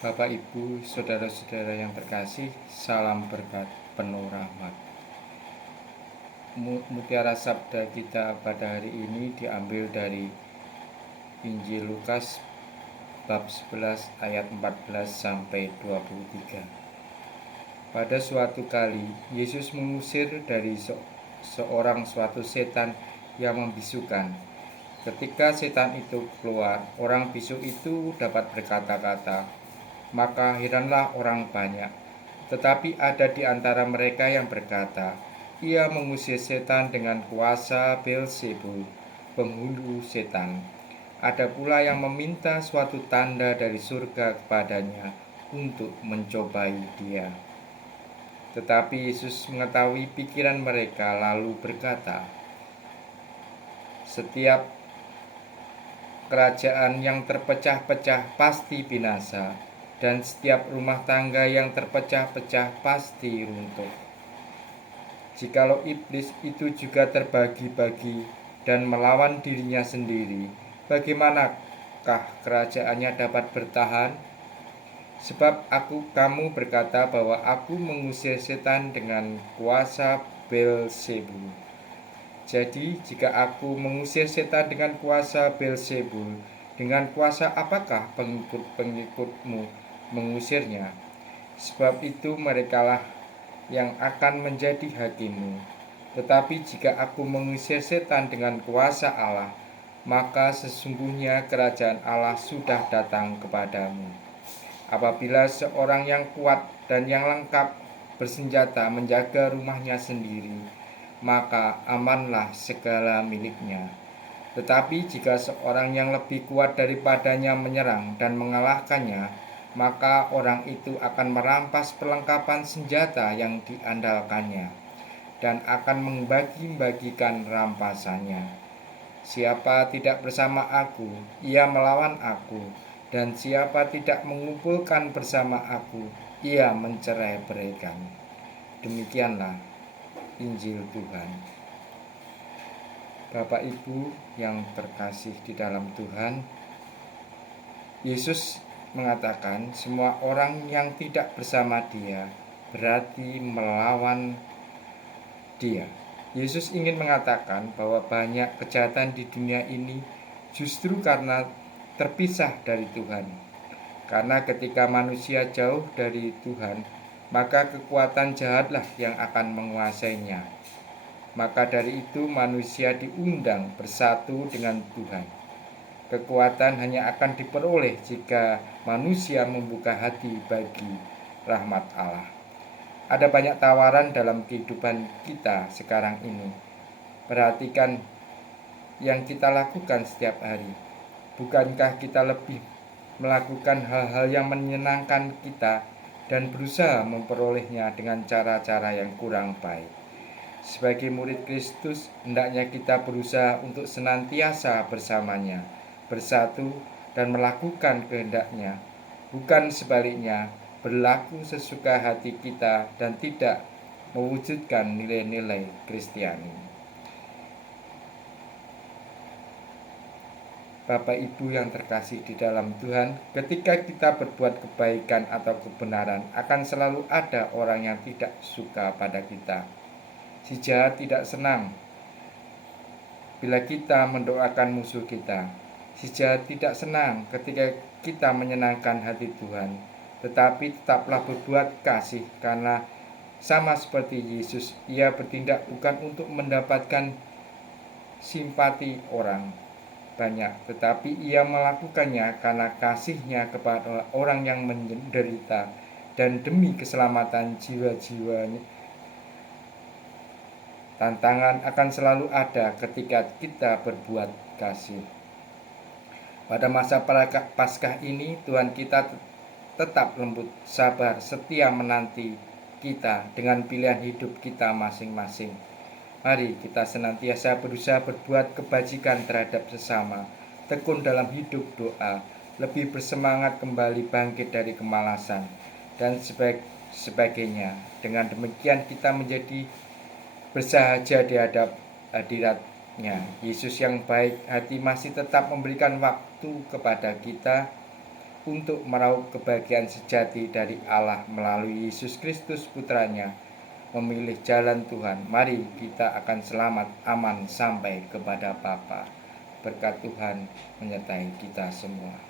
Bapak, Ibu, saudara-saudara yang terkasih, salam berkat penuh rahmat. Mutiara sabda kita pada hari ini diambil dari Injil Lukas bab 11 ayat 14 sampai 23. Pada suatu kali Yesus mengusir dari seorang suatu setan yang membisukan. Ketika setan itu keluar, orang bisu itu dapat berkata-kata. Maka heranlah orang banyak. Tetapi ada di antara mereka yang berkata, ia mengusir setan dengan kuasa Beelzebul, penghulu setan. Ada pula yang meminta suatu tanda dari surga kepadanya untuk mencobai dia. Tetapi Yesus mengetahui pikiran mereka lalu berkata, setiap kerajaan yang terpecah-pecah pasti binasa, dan setiap rumah tangga yang terpecah-pecah pasti runtuh. Jikalau iblis itu juga terbagi-bagi dan melawan dirinya sendiri, bagaimanakah kerajaannya dapat bertahan? Sebab kamu berkata bahwa aku mengusir setan dengan kuasa Beelzebul. Jadi jika aku mengusir setan dengan kuasa Beelzebul, dengan kuasa apakah pengikut-pengikutmu mengusirnya? Sebab itu merekalah yang akan menjadi hakimmu. Tetapi jika aku mengusir setan dengan kuasa Allah, maka sesungguhnya kerajaan Allah sudah datang kepadamu. Apabila seorang yang kuat dan yang lengkap bersenjata menjaga rumahnya sendiri, maka amanlah segala miliknya. Tetapi jika seorang yang lebih kuat daripadanya menyerang dan mengalahkannya, maka orang itu akan merampas perlengkapan senjata yang diandalkannya dan akan membagi-bagikan rampasannya. Siapa tidak bersama aku, ia melawan aku, dan siapa tidak mengumpulkan bersama aku, ia mencerai-beraikan. Demikianlah Injil Tuhan. Bapak Ibu yang terkasih di dalam Tuhan, Yesus mengatakan semua orang yang tidak bersama Dia berarti melawan Dia. Yesus ingin mengatakan bahwa banyak kejahatan di dunia ini justru karena terpisah dari Tuhan. Karena ketika manusia jauh dari Tuhan, maka kekuatan jahatlah yang akan menguasainya. Maka dari itu manusia diundang bersatu dengan Tuhan. Kekuatan hanya akan diperoleh jika manusia membuka hati bagi rahmat Allah. Ada banyak tawaran dalam kehidupan kita sekarang ini. Perhatikan yang kita lakukan setiap hari. Bukankah kita lebih melakukan hal-hal yang menyenangkan kita dan berusaha memperolehnya dengan cara-cara yang kurang baik? Sebagai murid Kristus, hendaknya kita berusaha untuk senantiasa bersamanya, bersatu dan melakukan kehendaknya, bukan sebaliknya, berlaku sesuka hati kita dan tidak mewujudkan nilai-nilai Kristiani. Bapak Ibu yang terkasih di dalam Tuhan, ketika kita berbuat kebaikan atau kebenaran, akan selalu ada orang yang tidak suka pada kita. Si jahat tidak senang bila kita mendoakan musuh kita. Si jahat tidak senang ketika kita menyenangkan hati Tuhan. Tetapi tetaplah berbuat kasih, karena sama seperti Yesus, ia bertindak bukan untuk mendapatkan simpati orang banyak, tetapi ia melakukannya karena kasihnya kepada orang yang menderita dan demi keselamatan jiwa-jiwanya. Tantangan akan selalu ada ketika kita berbuat kasih. Pada masa Paskah ini, Tuhan kita tetap lembut, sabar, setia menanti kita dengan pilihan hidup kita masing-masing. Mari kita senantiasa berusaha berbuat kebajikan terhadap sesama, tekun dalam hidup doa, lebih bersemangat kembali bangkit dari kemalasan, dan sebagainya. Dengan demikian kita menjadi bersahaja di hadirat-Nya. Yesus yang baik hati masih tetap memberikan waktu kepada kita untuk meraup kebahagiaan sejati dari Allah melalui Yesus Kristus Putranya, memilih jalan Tuhan, mari kita akan selamat aman sampai kepada Bapa. Berkat Tuhan menyertai kita semua.